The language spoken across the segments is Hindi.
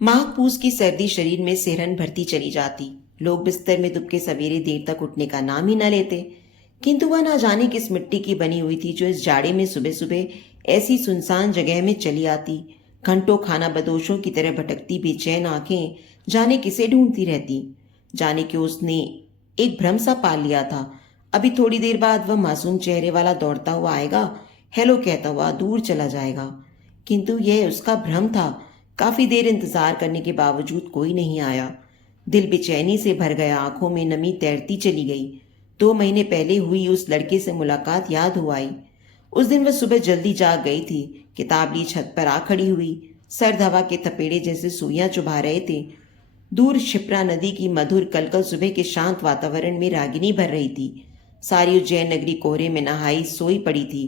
माघ पूस की सर्दी शरीर में सिहरन भरती चली जाती। लोग बिस्तर में दुबके सवेरे देर तक उठने का नाम ही न लेते। किंतु वह ना जाने किस मिट्टी की बनी हुई थी जो इस जाड़े में सुबह सुबह ऐसी सुनसान जगह में चली आती। घंटों खाना बदोशों की तरह भटकती बेचैन आंखें जाने किसे ढूंढती रहती। जाने क्यों उसने एक भ्रम सा पाल लिया था। अभी थोड़ी देर बाद वह मासूम चेहरे वाला दौड़ता हुआ आएगा, हेलो कहता हुआ दूर चला जाएगा। किंतु यह उसका भ्रम था। काफी देर इंतजार करने के बावजूद कोई नहीं आया। दिल बेचैनी से भर गया, आंखों में नमी तैरती चली गई। 2 महीने पहले हुई उस लड़के से मुलाकात याद हो आई। उस दिन वह सुबह जल्दी जाग गई थी। किताब ली छत पर आ खड़ी हुई। सर्द हवा के थपेड़े जैसे सुइयां चुभा रहे थे। दूर क्षिप्रा नदी की मधुर कलकल सुबह के शांत वातावरण में रागिनी भर रही थी। सारी उज्जैन नगरी कोहरे में नहाई सोई पड़ी थी।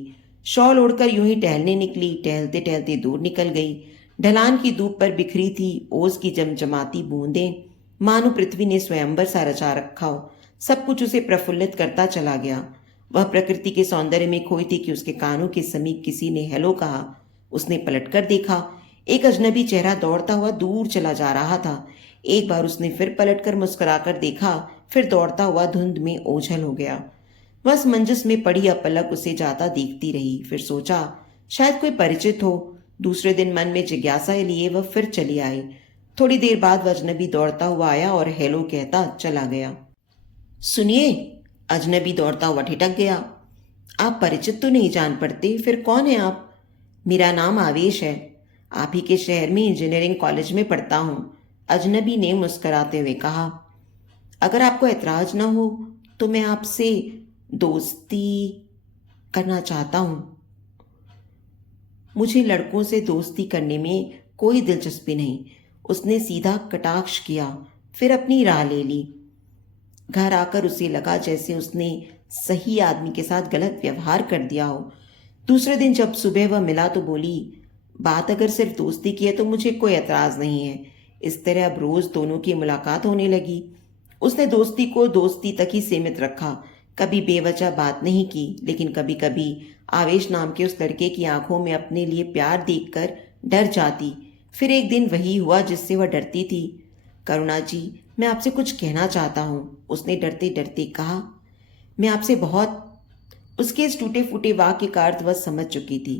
शॉल ओढ़कर यूं ही टहलने निकली, टहलते टहलते दूर निकल गई। ढलान की धूप पर बिखरी थी ओस की जमजमाती बूंदें, मानो पृथ्वी ने स्वयंवर सा रचा रखा हो। सब कुछ उसे प्रफुल्लित करता चला गया। वह प्रकृति के सौंदर्य में खोई थी कि उसके कानों के समीप किसी ने हेलो कहा। उसने पलटकर देखा। एक अजनबी चेहरा दौड़ता हुआ दूर चला जा रहा था। एक बार उसने फिर पलटकर मुस्कुराकर देखा, फिर दौड़ता हुआ धुंध में ओझल हो गया। बस मंजिस में पड़ी अपलक उसे जाता देखती रही। फिर सोचा शायद कोई परिचित हो। दूसरे दिन मन में जिज्ञासा लिए वह फिर चली आई। थोड़ी देर बाद वह अजनबी दौड़ता हुआ आया और हेलो कहता चला गया। सुनिए, अजनबी दौड़ता हुआ ठिठक गया। आप परिचित तो नहीं जान पड़ते, फिर कौन है आप? मेरा नाम आवेश है। आप ही के शहर में इंजीनियरिंग कॉलेज में पढ़ता हूँ, अजनबी ने मुस्कुराते हुए कहा। अगर आपको ऐतराज न हो तो मैं आपसे दोस्ती करना चाहता हूँ। मुझे लड़कों से दोस्ती करने में कोई दिलचस्पी नहीं, उसने सीधा कटाक्ष किया। फिर अपनी राह ले ली। घर आकर उसे लगा जैसे उसने सही आदमी के साथ गलत व्यवहार कर दिया हो। दूसरे दिन जब सुबह वह मिला तो बोली, बात अगर सिर्फ दोस्ती की है तो मुझे कोई एतराज नहीं है। इस तरह अब रोज दोनों की मुलाकात होने लगी। उसने दोस्ती को दोस्ती तक ही सीमित रखा, कभी बेवजह बात नहीं की। लेकिन कभी कभी आवेश नाम के उस लड़के की आंखों में अपने लिए प्यार देखकर डर जाती। फिर एक दिन वही हुआ जिससे वह डरती थी। करुणा जी, मैं आपसे कुछ कहना चाहता हूँ, उसने डरते डरते कहा। मैं आपसे बहुत। उसके इस टूटे फूटे वाक्य का अर्थ वह समझ चुकी थी।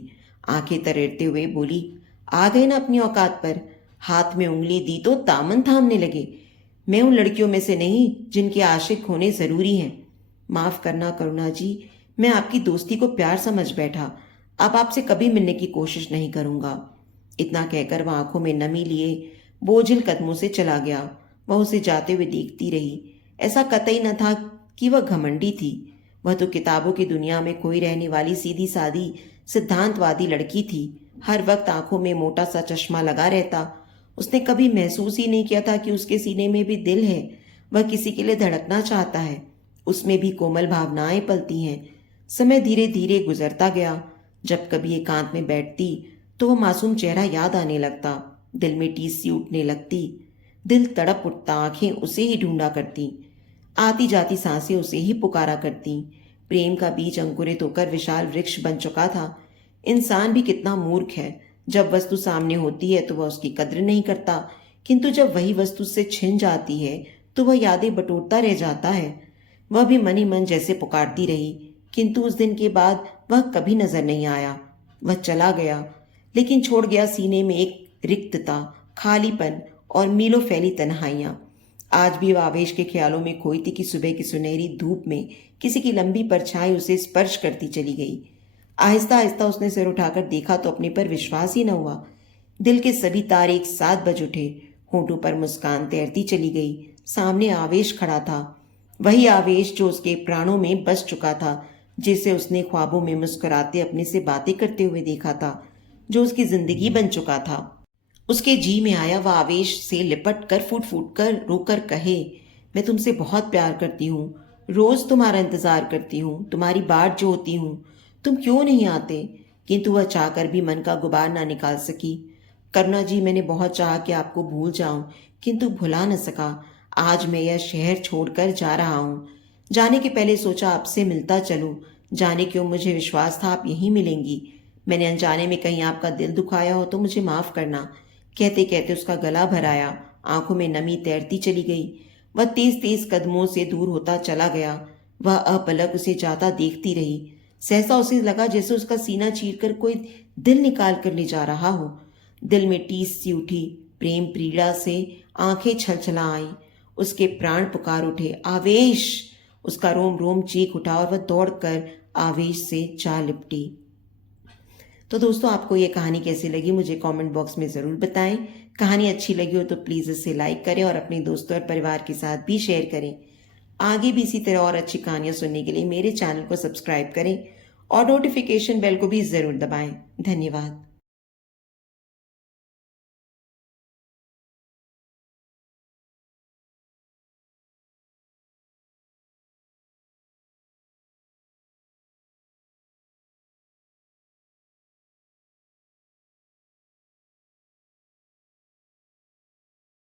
आंखें तरेरते हुए बोली, आ गए ना अपनी औकात पर। हाथ में उंगली दी तो दामन थामने लगे। मैं उन लड़कियों में से नहीं जिनके आशिक होने जरूरी हैं। माफ करना करुणा जी, मैं आपकी दोस्ती को प्यार समझ बैठा। अब आपसे कभी मिलने की कोशिश नहीं करूंगा। इतना कहकर वह आंखों में नमी लिए बोझिल कदमों से चला गया। वह उसे जाते हुए देखती रही। ऐसा कतई न था कि वह घमंडी थी। वह तो किताबों की दुनिया में खोई रहने वाली सीधी सादी सिद्धांतवादी लड़की थी। हर वक्त आंखों में मोटा सा चश्मा लगा रहता। उसने कभी महसूस ही नहीं किया था कि उसके सीने में भी दिल है। वह किसी के लिए धड़कना चाहता है। उसमें भी कोमल भावनाएं पलती हैं। समय धीरे धीरे गुजरता गया। जब कभी एकांत में बैठती तो वह मासूम चेहरा याद आने लगता। दिल में टीस सी उठने लगती। दिल तड़प उठता, आंखें उसे ही ढूंढा करती। आती जाती सांसें उसे ही पुकारा करती। प्रेम का बीज अंकुरित होकर विशाल वृक्ष बन चुका था। इंसान भी कितना मूर्ख है। जब वस्तु सामने होती है तो वह उसकी कद्र नहीं करता, किंतु जब वही वस्तु से छिन जाती है तो वह यादें बटोरता रह जाता है। वह भी मन ही मन जैसे पुकारती रही, किंतु उस दिन के बाद वह कभी नजर नहीं आया। वह चला गया, लेकिन छोड़ गया सीने में एक रिक्तता, खालीपन और मीलों फैली तन्हाइयां। आज भी वह आवेश के ख्यालों में खोई थी कि सुबह की सुनहरी धूप में किसी की लंबी परछाई उसे स्पर्श करती चली गई। आहिस्ता आहिस्ता उसने सिर उठाकर देखा तो अपने पर विश्वास ही न हुआ। दिल के सभी तार एक साथ बज उठे। होंठों पर मुस्कान तैरती चली गई। सामने आवेश खड़ा था। वही आवेश जो उसके प्राणों में बस चुका था, जिसे उसने ख्वाबों में मुस्कुराते अपने से बातें करते हुए देखा था, जो उसकी जिंदगी बन चुका था। उसके जी में आया वह आवेश से लिपट कर फूट फूट कर रोकर कहे, मैं तुमसे बहुत प्यार करती हूँ, रोज तुम्हारा इंतजार करती हूँ, तुम्हारी बाट जो होती हूँ, तुम क्यों नहीं आते? किंतु वह चाहकर भी मन का गुबार ना निकाल सकी। करुणा जी, मैंने बहुत चाहा कि आपको भूल जाऊं, किंतु भुला न सका। आज मैं यह शहर छोड़कर जा रहा हूँ। जाने के पहले सोचा आपसे मिलता चलूं। जाने क्यों, मुझे विश्वास था आप यहीं मिलेंगी। मैंने अनजाने में कहीं आपका दिल दुखाया हो तो मुझे माफ करना, कहते कहते उसका गला भर आया, आंखों में नमी तैरती चली गई। वह तेज तेज कदमों से दूर होता चला गया। वह अपलक उसे जाता देखती रही। सहसा उसे लगा जैसे उसका सीना चीरकर कोई दिल निकाल कर ले जा रहा हो। दिल में टीस सी उठी, प्रेम पीड़ा से आंखें छलछला आईं। उसके प्राण पुकार उठे, आवेश! उसका रोम रोम चीख उठा और वह दौड़कर आवेश से जा लिपटी। तो दोस्तों, आपको ये कहानी कैसी लगी मुझे कमेंट बॉक्स में ज़रूर बताएं। कहानी अच्छी लगी हो तो प्लीज़ इसे लाइक करें और अपने दोस्तों और परिवार के साथ भी शेयर करें। आगे भी इसी तरह और अच्छी कहानियाँ सुनने के लिए मेरे चैनल को सब्सक्राइब करें और नोटिफिकेशन बेल को भी ज़रूर दबाएं। धन्यवाद।